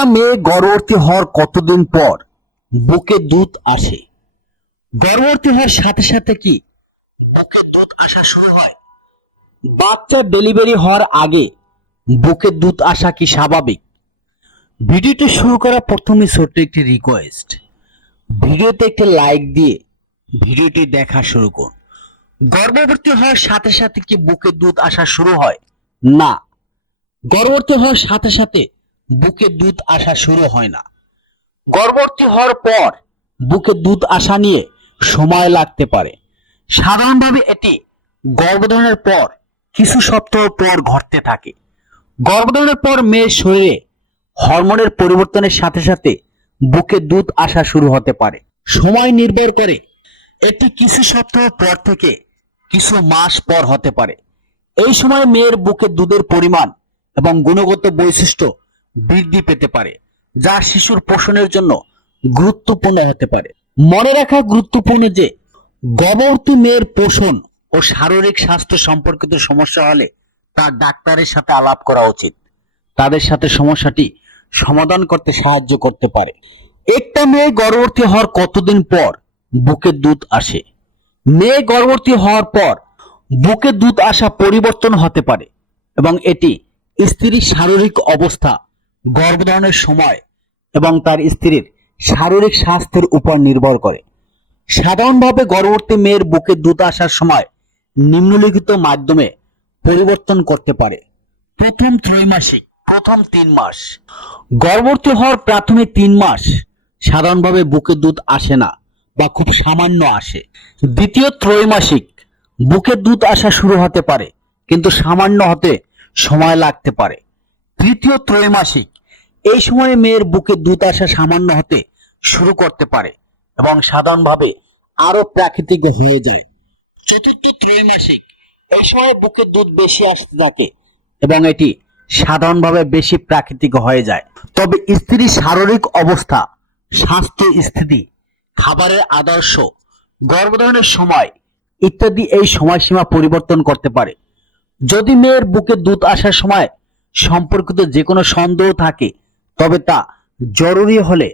একটা মেয়ে গর্ভবতী হওয়ার কতদিন পর বুকে দুধ আসে? গর্ভবতী হওয়ার সাথে সাথে কি বুকে দুধ আসা শুরু হয়? বাচ্চা ডেলিভারি হওয়ার আগে বুকে দুধ আসা কি স্বাভাবিক? ভিডিওটি শুরু করার প্রথমে ছোট্ট একটি রিকোয়েস্ট ভিডিওতে একটি লাইক দিয়ে ভিডিওটি দেখা শুরু করুন। গর্ভবতী হওয়ার সাথে সাথে কি বুকে দুধ আসা শুরু হয়? না। গর্ভবতী হওয়ার সাথে সাথে বুকে দুধ আসা শুরু হয় না। গর্ভবতী হওয়ার পর বুকে দুধ আসা নিয়ে সময় লাগতে পারে। সাধারণভাবে এটি গর্ভধারণের পর কিছু সপ্তাহ পর ঘটতে থাকে। গর্ভধারণের পর মেয়ের শরীরে হরমোনের পরিবর্তনের সাথে সাথে বুকে দুধ আসা শুরু হতে পারে। সময় নির্ভর করে এটি কিছু সপ্তাহ পর থেকে কিছু মাস পর হতে পারে। এই সময় মেয়ের বুকে দুধের পরিমাণ এবং গুণগত বৈশিষ্ট্য বৃদ্ধি পেতে পারে, যা শিশুর পোষণের জন্য গুরুত্বপূর্ণ হতে পারে। মনে রাখা গুরুত্বপূর্ণ যে, গর্ভবতী মেয়ের পোষণ ও শারীরিক স্বাস্থ্য সম্পর্কিত সমস্যা হলে তার ডাক্তারের সাথে আলাপ করা উচিত। তাদের সাথে সমস্যাটি সমাধান করতে সাহায্য করতে পারে। একটা মেয়ে গর্ভবতী হওয়ার কতদিন পর বুকে দুধ আসে? মেয়ে গর্ভবতী হওয়ার পর বুকে দুধ আসা পরিবর্তন হতে পারে এবং এটি স্ত্রীর শারীরিক অবস্থা গর্ভধারণের সময় এবং তার স্ত্রীর শারীরিক স্বাস্থ্যের উপর নির্ভর করে। সাধারণভাবে গর্ভবতী মেয়ের বুকে দুধ আসার সময় নিম্নলিখিত মাধ্যমে পরিবর্তন করতে পারে। প্রথম ত্রৈমাসিক, প্রথম তিন মাস। গর্ভবতী হওয়ার প্রাথমিক তিন মাস সাধারণভাবে বুকে দুধ আসে না বা খুব সামান্য আসে। দ্বিতীয় ত্রৈমাসিক, বুকে দুধ আসা শুরু হতে পারে, কিন্তু সামান্য হতে সময় লাগতে পারে। তৃতীয় ত্রৈমাসিক এই সময়ে মেয়ের বুকে দুধ আসা সামান্য হতে শুরু করতে পারে এবং সাধারণভাবে আরও প্রাকৃতিক হয়ে যায়। চতুর্থ ত্রৈমাসিক এই সময় বুকে দুধ বেশি আসতে থাকে এবং এটি সাধারণভাবে বেশি প্রাকৃতিক হয়ে যায়। তবে স্ত্রীর শারীরিক অবস্থা, স্বাস্থ্য স্থিতি, খাবারের আদর্শ, গর্ভধারণের সময় ইত্যাদি এই সময়সীমা পরিবর্তন করতে পারে। যদি মেয়ের বুকে দুধ আসার সময় সম্পর্কিত যে কোনো সন্দেহ থাকে তবে তা জরুরি হলে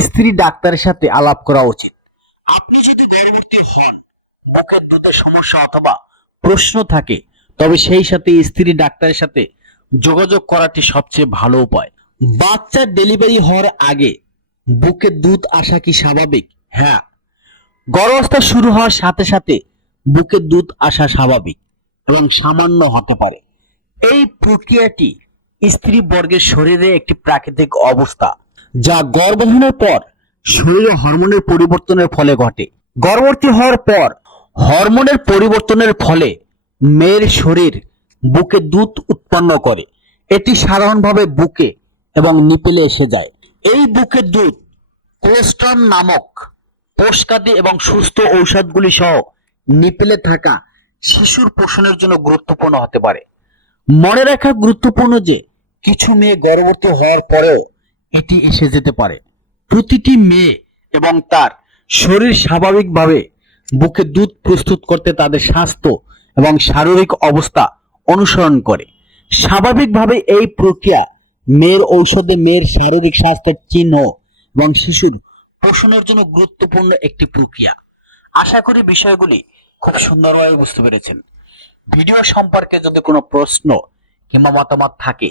স্ত্রী ডাক্তারের সাথে আলাপ করা উচিত। আপনি যদি হন, বুকের দুধের সমস্যা অথবা প্রশ্ন থাকে, তবে সেই সাথে স্ত্রী ডাক্তারের সাথে যোগাযোগ করাটি সবচেয়ে ভালো উপায়। বাচ্চার ডেলিভারি হওয়ার আগে বুকে দুধ আসা কি স্বাভাবিক? হ্যাঁ। গর্ভাবস্থা শুরু হওয়ার সাথে সাথে বুকে দুধ আসা স্বাভাবিক এবং সামান্য হতে পারে। এই প্রক্রিয়াটি স্ত্রী বর্গের শরীরে একটি প্রাকৃতিক অবস্থা, যা গর্ভধারণের পর শরীরে হরমোনের পরিবর্তনের ফলে ঘটে। গর্ভবতী হওয়ার পর হরমোনের পরিবর্তনের ফলে মেয়ের শরীর বুকে দুধ উৎপন্ন করে। এটি সাধারণভাবে বুকে এবং নিপেলে এসে যায়। এই বুকের দুধ কোলেস্ট্রম নামক কোষকাদি এবং সুস্থ ঔষধগুলি সহ নিপেলে থাকা শিশুর পোষণের জন্য গুরুত্বপূর্ণ হতে পারে। মনে রাখা গুরুত্বপূর্ণ যে কিছু মেয়ে গর্ভবতী হওয়ার পরেও এটি এসে যেতে পারে। প্রতিটি মেয়ে এবং তার শরীর স্বাভাবিকভাবে বুকে দুধ প্রস্তুত করতে তাদের স্বাস্থ্য এবং শারীরিক অবস্থা অনুসরণ করে। স্বাভাবিকভাবে এই প্রক্রিয়া মেয়ের ঔষধে মেয়ের শারীরিক স্বাস্থ্যের চিহ্ন এবং শিশুর পোষণের জন্য গুরুত্বপূর্ণ একটি প্রক্রিয়া। আশা করি বিষয়গুলি খুব সুন্দরভাবে বুঝতে পেরেছেন। ভিডিও সম্পর্কে যদি কোনো প্রশ্ন কিংবা মতামত থাকে